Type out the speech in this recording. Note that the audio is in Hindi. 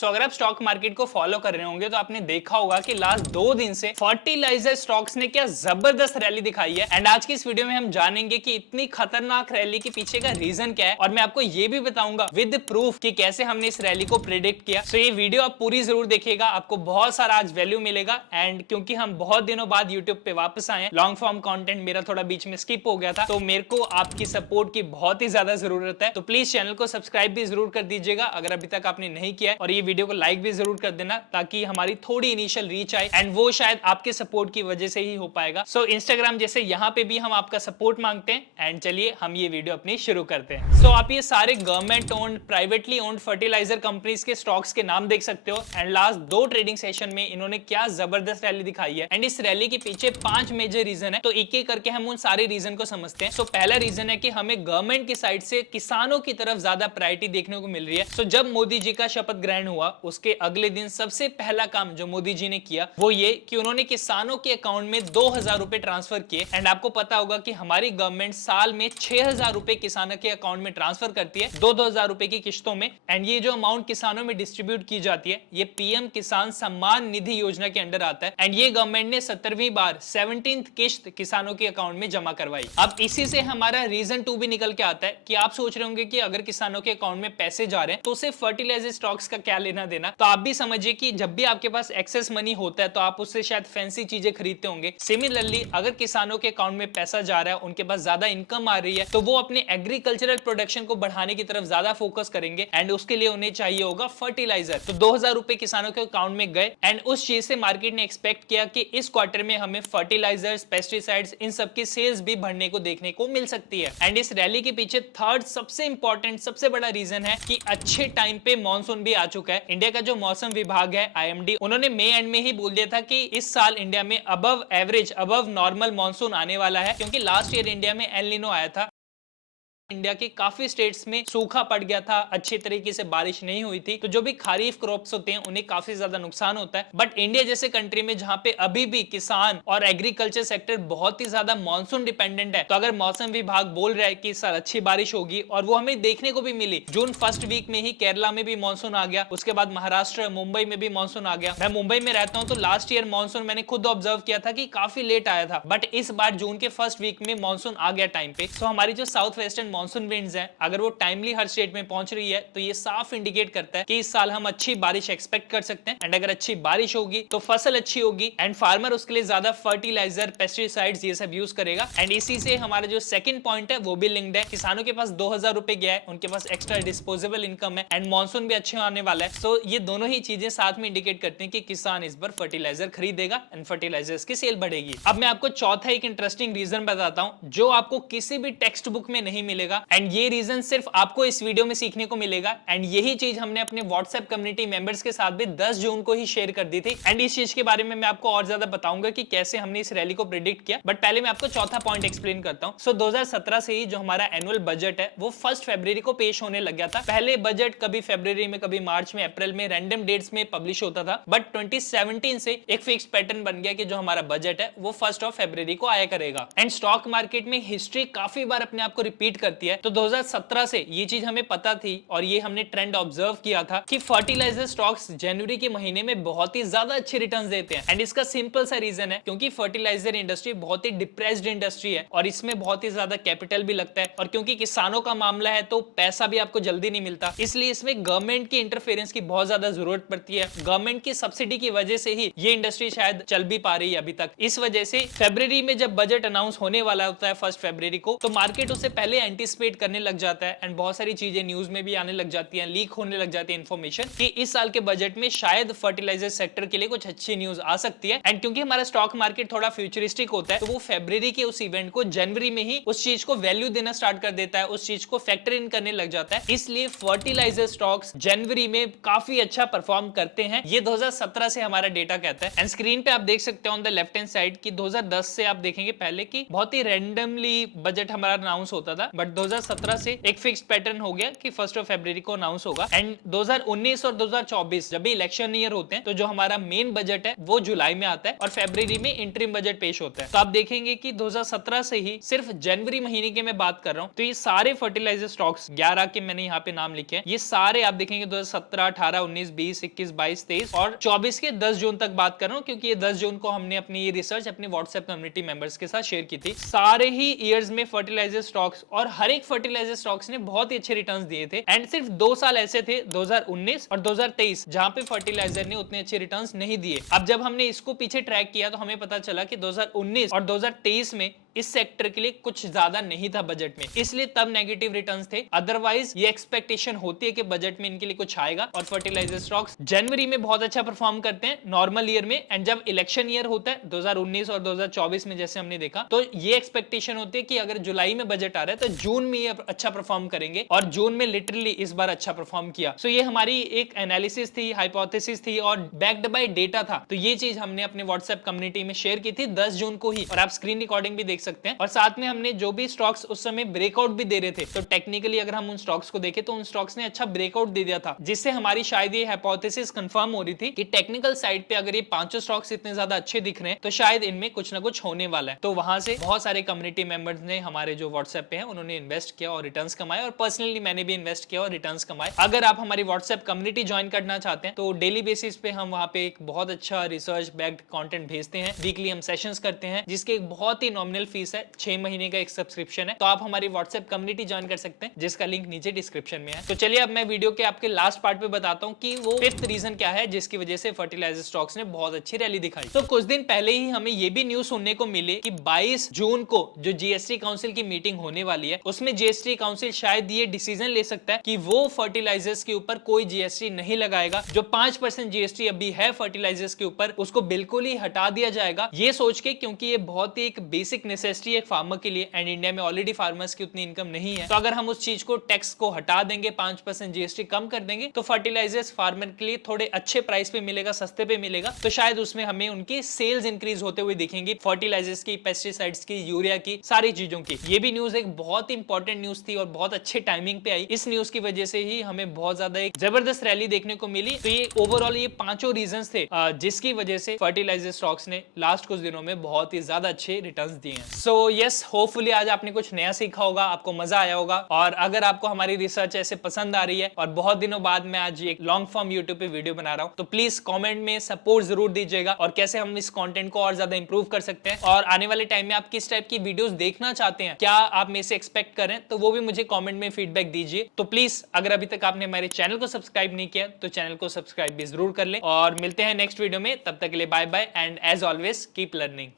सो अगर आप स्टॉक मार्केट को फॉलो कर रहे होंगे तो आपने देखा होगा कि लास्ट 2 दिन से फर्टिलाइजर स्टॉक्स ने क्या जबरदस्त रैली दिखाई है। एंड आज की इस वीडियो में हम जानेंगे कि इतनी खतरनाक रैली के पीछे का रीजन क्या है, और मैं आपको ये भी बताऊंगा विद प्रूफ कि कैसे हमने इस रैली को प्रेडिक्ट किया। सो ये वीडियो आप पूरी जरूर देखिएगा, आपको बहुत सारा आज वैल्यू मिलेगा। एंड क्योंकि हम बहुत दिनों बाद यूट्यूब पे वापस आए, लॉन्ग फॉर्म कंटेंट मेरा थोड़ा बीच में स्किप हो गया था, तो मेरे को आपकी सपोर्ट की बहुत ही ज्यादा जरूरत है। तो प्लीज चैनल को सब्सक्राइब भी जरूर कर दीजिएगा अगर अभी तक आपने नहीं किया है, और ये वीडियो को लाइक भी जरूर कर देना ताकि हमारी थोड़ी इनिशियल रीच आए, एंड वो शायद आपके सपोर्ट की वजह से ही हो पाएगा। सो इंस्टाग्राम जैसे यहाँ पे भी हम आपका सपोर्ट मांगते हैं। एंड चलिए हम ये वीडियो अपनी शुरू करते हैं। सो आप ये सारे government owned, privately owned fertilizer companies के स्टॉक्स के नाम देख सकते हो। एंड लास्ट 2 ट्रेडिंग सेशन में इन्होंने क्या जबरदस्त रैली दिखाई है, एंड इस रैली के पीछे 5 मेजर रीजन है। तो एक एक करके हम उन सारे रीजन को समझते हैं। सो पहला रीजन है कि हमें गवर्नमेंट की साइड से किसानों की तरफ ज्यादा प्रायोरिटी देखने को मिल रही है। सो जब मोदी जी का शपथ ग्रहण हुआ उसके अगले दिन सबसे पहला काम जो मोदी जी ने किया वो ये कि उन्होंने किसानों के अकाउंट में 2000 रुपए ट्रांसफर किए। एंड आपको पता होगा कि हमारी गवर्नमेंट साल में 6000 रुपए किसानों के अकाउंट में ट्रांसफर करती है, 2-2000 रुपए की किश्तों में। एंड ये जो अमाउंट किसानों में डिस्ट्रीब्यूट की जाती है ये पीएम किसान सम्मान निधि योजना के अंडर आता है। एंड ये गवर्नमेंट ने 17वीं बार 17th किश्त किसानों के अकाउंट में जमा करवाई। अब इसी से हमारा रीजन 2 भी निकल के आता है कि आप सोच रहे होंगे कि अगर किसानों के अकाउंट में पैसे जा रहे हैं तो उसे फर्टिलाइजर स्टॉक्स का क्या लेना देना। तो आप भी समझिए कि जब भी आपके पास एक्सेस मनी होता है तो आप उससे शायद फैंसी चीजें खरीदते होंगे। सिमिलरली अगर किसानों के अकाउंट में पैसा जा रहा है, उनके पास ज्यादा इनकम आ रही है, तो वो अपने एग्रीकल्चरल प्रोडक्शन को बढ़ाने की तरफ ज्यादा फोकस करेंगे। एंड उसके लिए उन्हें चाहिए होगा फर्टिलाइजर। तो 2000 रुपए किसानों के अकाउंट में गए, एंड उस चीज से मार्केट ने एक्सपेक्ट किया कि इस क्वार्टर में हमें फर्टिलाइजर्स, पेस्टिसाइड्स, इन सब की सेल्स भी बढ़ने को देखने को मिल सकती है। एंड इस रैली के पीछे थर्ड सबसे इंपॉर्टेंट, सबसे बड़ा रीजन है कि अच्छे टाइम पे मॉनसून भी आ चुका है। इंडिया का जो मौसम विभाग है आईएमडी, उन्होंने मई एंड में ही बोल दिया था कि इस साल इंडिया में above average, above normal monsoon आने वाला है, क्योंकि लास्ट ईयर इंडिया में एल नीनो आया था। इंडिया के काफी स्टेट्स में सूखा पड़ गया था, अच्छी तरीके से बारिश नहीं हुई थी, तो जो भी खरीफ क्रॉप्स होते हैं उन्हें काफी ज्यादा नुकसान होता है। बट इंडिया जैसे कंट्री में जहां पे अभी भी किसान और एग्रीकल्चर सेक्टर बहुत ही ज्यादा मानसून डिपेंडेंट है, तो अगर मौसम विभाग बोल रहा है कि इस साल अच्छी बारिश होगी, और वो हमें देखने को भी मिली, जून फर्स्ट वीक में ही केरला में भी मानसून आ गया, उसके बाद महाराष्ट्र, मुंबई में भी मानसून आ गया। मैं मुंबई में रहता हूं तो लास्ट ईयर मानसून मैंने खुद ऑब्जर्व किया था कि काफी लेट आया था, बट इस बार जून के फर्स्ट वीक में मानसून आ गया टाइम पे। तो हमारी जो साउथ वेस्टर्न मानसून विंड्स हैं, अगर वो टाइमली हर स्टेट में पहुंच रही है तो ये साफ इंडिकेट करता है कि इस साल हम अच्छी बारिश एक्सपेक्ट कर सकते हैं। एंड अगर अच्छी बारिश होगी तो फसल अच्छी होगी, एंड फार्मर उसके लिए ज्यादा फर्टिलाइजर, पेस्टिसाइड्स ये सब यूज करेगा। एंड इसी से हमारा जो सेकंड पॉइंट है वो भी लिंक्ड है। किसानों के पास 2000 रुपए गया है, उनके पास एक्स्ट्रा डिस्पोजेबल इनकम है, एंड मानसून भी अच्छे आने वाला है। तो ये दोनों ही चीजें साथ में इंडिकेट करते हैं कि किसान इस बार फर्टिलाइजर खरीदेगा एंड फर्टिलाइजर्स की सेल बढ़ेगी। अब मैं आपको चौथा एक इंटरेस्टिंग रीजन बताता हूं जो आपको किसी भी टेक्स्ट बुक में नहीं मिलेगा, एंड ये रीजन सिर्फ आपको इस वीडियो में सीखने को मिलेगा। एंड यही चीज हमने अपने व्हाट्सएप कम्युनिटी मेंबर्स के साथ भी 10 जून को ही शेयर कर दी थी। एंड इस चीज के बारे में मैं आपको और ज्यादा बताऊंगा कि कैसे हमने इस रैली को प्रेडिक्ट किया। बट पहले मैं आपको चौथा पॉइंट एक्सप्लेन करता हूं। सो 2017 से ही जो हमारा एनुअल बजट है वो 1 फरवरी को पेश होने लग गया था। पहले बजट कभी फरवरी में, कभी मार्च में, अप्रैल में, रैंडम डेट्स में पब्लिश होता था। बट 2017 से एक फिक्स पैटर्न बन गया कि जो हमारा बजट है वो 1 फरवरी को आया करेगा। एंड स्टॉक मार्केट में हिस्ट्री काफी बार अपने आप को रिपीट करती है। तो 2017 से ये चीज हमें पता थी, और ये हमने ट्रेंड ऑब्जर्व किया था कि फर्टिलाइजर स्टॉक्स जनवरी के महीने में बहुत ही ज्यादा अच्छे रिटर्न्स देते हैं। एंड इसका सिंपल सा रीजन है क्योंकि फर्टिलाइजर इंडस्ट्री बहुत ही डिप्रेस्ड इंडस्ट्री है, और इसमें बहुत ही ज्यादा कैपिटल भी लगता है, और क्योंकि किसानों का मामला है तो पैसा भी आपको जल्दी नहीं मिलता, इसलिए इसमें गवर्नमेंट की इंटरफेरेंस की बहुत ज्यादा जरूरत पड़ती है। गवर्नमेंट की सब्सिडी की वजह से ही ये इंडस्ट्री शायद चल भी पा रही है अभी तक। इस वजह से फरवरी में जब बजट अनाउंस होने वाला होता है 1 फरवरी को, तो मार्केट उससे पहले एंटिसिपेट करने लग जाता है, एंड बहुत सारी चीजें न्यूज में भी आने लग जाती हैं, लीक होने लग जाती है इंफॉर्मेशन कि इस साल के बजट में शायद फर्टिलाइजर सेक्टर के लिए कुछ अच्छी न्यूज आ सकती है। एंड क्योंकि हमारा स्टॉक मार्केट थोड़ा फ्यूचरिस्टिक होता है, तो वो फरवरी के उस इवेंट को जनवरी में ही उस चीज को वैल्यू देना स्टार्ट कर देता है, उस चीज को फैक्टर इन करने लग जाता है। इसलिए फर्टिलाइजर स्टॉक्स जनवरी में काफी अच्छा परफॉर्म करते हैं, ये 2017 से हमारा डेटा कहता है। एंड स्क्रीन पे आप देख सकते हो on the left hand side की 2010 से आप देखेंगे पहले की बहुत ही रैंडमली बजट हमारा अनाउंस होता था, बट बट 2017 से एक फिक्स्ड पैटर्न हो गया कि 1 फरवरी को अनाउंस होगा। एंड 2019 और 2024 जब भी इलेक्शन ईयर होते हैं तो जो हमारा मेन बजट है वो जुलाई में आता है और फरवरी में इंटरिम बजट पेश होता है। तो आप देखेंगे कि 2017 से ही सिर्फ जनवरी महीने की मैं बात कर रहा हूं तो ये सारे फर्टिलाइजर स्टॉक्स 11 के मैंने यहाँ पे नाम लिखे हैं, ये सारे आप देखेंगे 2017, 18, 19, 20, 21, 22, 23 और 24 के 10 जून तक बात कर रहा हूँ क्योंकि ये 10 जून को हमने अपनी ये रिसर्च अपने व्हाट्सएप कम्युनिटी मेंबर्स के साथ शेयर की थी। सारे ही ईयर्स में फर्टिलाइजर स्टॉक्स और हर एक फर्टिलाइजर स्टॉक्स ने बहुत ही अच्छे रिटर्न्स दिए थे। एंड सिर्फ 2 साल ऐसे थे 2019 और 2023 जहां पे फर्टिलाइजर ने उतने अच्छे रिटर्न्स नहीं दिए। अब जब हमने इसको पीछे ट्रैक किया तो हमें पता चला कि 2019 और 2023 में इस सेक्टर के लिए कुछ ज्यादा नहीं था बजट में, इसलिए तब नेगेटिव रिटर्न्स थे। अदरवाइज ये एक्सपेक्टेशन होती है कि बजट में इनके लिए कुछ आएगा और फर्टिलाइजर स्टॉक्स जनवरी में बहुत अच्छा परफॉर्म करते हैं नॉर्मल ईयर में। एंड जब इलेक्शन ईयर होता है 2019 और 2024 में जैसे हमने देखा तो ये एक्सपेक्टेशन होती है कि अगर जुलाई में बजट आ रहा है तो जून में ये अच्छा परफॉर्म करेंगे और जून में लिटरली इस बार अच्छा परफॉर्म किया। सो ये हमारी एक एनालिसिस थी, हाइपोथेसिस थी और बैक्ड बाय डेटा था। तो ये चीज हमने अपने व्हाट्सएप कम्युनिटी में शेयर की थी 10 जून को ही और आप स्क्रीन रिकॉर्डिंग भी देख सकते हैं। और साथ में हमने जो भी स्टॉक्स उस समय ब्रेकआउट भी दे रहे थे तो टेक्निकली अगर हम उन स्टॉक्स को देखें तो उन स्टॉक्स ने अच्छा ब्रेकआउट दे दिया था, जिससे हमारी शायद ये हाइपोथेसिस कंफर्म हो रही थी कि टेक्निकल साइड पे अगर ये पांचों स्टॉक्स इतने ज्यादा अच्छे दिख रहे हैं तो शायद इनमें कुछ ना कुछ होने वाला है। तो वहां से बहुत सारे कम्युनिटी मेंबर्स ने हमारे जो व्हाट्सएप पे हैं उन्होंने इन्वेस्ट किया और रिटर्न्स कमाए और पर्सनली मैंने भी इन्वेस्ट किया और रिटर्न्स कमाए। अगर आप हमारी व्हाट्सएप कम्युनिटी ज्वाइन करना चाहते हैं तो डेली बेसिस पे हम वहां पे एक बहुत अच्छा रिसर्च बैक्ड कंटेंट भेजते हैं। वीकली हम सेशंस करते हैं जिसके एक बहुत ही नॉमिनल फीस है, 6 महीने का एक सब्सक्रिप्शन है। तो आप हमारी व्हाट्सएप कम्युनिटी ज्वाइन कर सकते हैं जिसका लिंक नीचे डिस्क्रिप्शन में है। तो चलिए अब मैं वीडियो के आपके लास्ट पार्ट पे बताता हूं कि वो फिफ्थ रीजन क्या है जिसकी वजह से फर्टिलाइजर स्टॉक्स ने बहुत अच्छी रैली दिखाई। तो कुछ दिन पहले ही हमें ये भी न्यूज सुनने को मिली कि 22 जून को जो जीएसटी काउंसिल की मीटिंग होने वाली है उसमें जीएसटी काउंसिल शायद ये डिसीजन ले सकता है कि वो फर्टिलाइजर्स के ऊपर कोई जीएसटी नहीं लगाएगा। जो 5% जीएसटी अभी है फर्टिलाइजर्स के ऊपर उसको बिल्कुल ही हटा दिया जाएगा। ये सोच के क्योंकि ये बहुत ही एक बेसिक नेसेसिटी है फार्मर के लिए एंड इंडिया में ऑलरेडी फार्मर्स की उतनी इनकम नहीं है। तो अगर हम उस चीज को टैक्स को हटा देंगे, 5% जीएसटी कम कर देंगे तो फर्टिलाइजर्स फार्मर के लिए थोड़े अच्छे प्राइस पे मिलेगा, सस्ते पे मिलेगा। तो शायद उसमें हमें उनकी सेल्स इंक्रीज होते हुए दिखेंगे, फर्टिलाइजर्स की, पेस्टिसाइड्स की, यूरिया की, सारी चीजों की। ये भी न्यूज एक बहुत इंपॉर्टेंट न्यूज थी और बहुत अच्छे टाइमिंग पे आई। इस न्यूज की वजह से ही हमें बहुत ज्यादा एक जबरदस्त रैली देखने को मिली। तो ये ओवरऑल ये पांचों रीजंस थे जिसकी वजह से फर्टिलाइजर स्टॉक्स ने लास्ट कुछ दिनों में बहुत ही ज्यादा अच्छे रिटर्न्स दिए हैं। सो यस, होपफुली आज आपने कुछ नया सीखा होगा, आपको मजा आया होगा। और अगर आपको हमारी रिसर्च ऐसे पसंद आ रही है और बहुत दिनों बाद मैं आज एक लॉन्ग फॉर्म यूट्यूब पे वीडियो बना रहा हूं तो प्लीज कमेंट में सपोर्ट जरूर दीजिएगा और कैसे हम इस कंटेंट को और ज्यादा इंप्रूव कर सकते हैं। और आने वाले टाइम में आप किस टाइप की वीडियोस देखना चाहते हैं, क्या आप में से एक्सपेक्ट करें, तो वो भी मुझे कमेंट में फीडबैक दीजिए। तो प्लीज अगर अभी तक आपने हमारे चैनल को सब्सक्राइब नहीं किया तो चैनल को सब्सक्राइब भी जरूर कर ले। और मिलते हैं नेक्स्ट वीडियो में, तब तक के लिए bye bye and as always keep learning.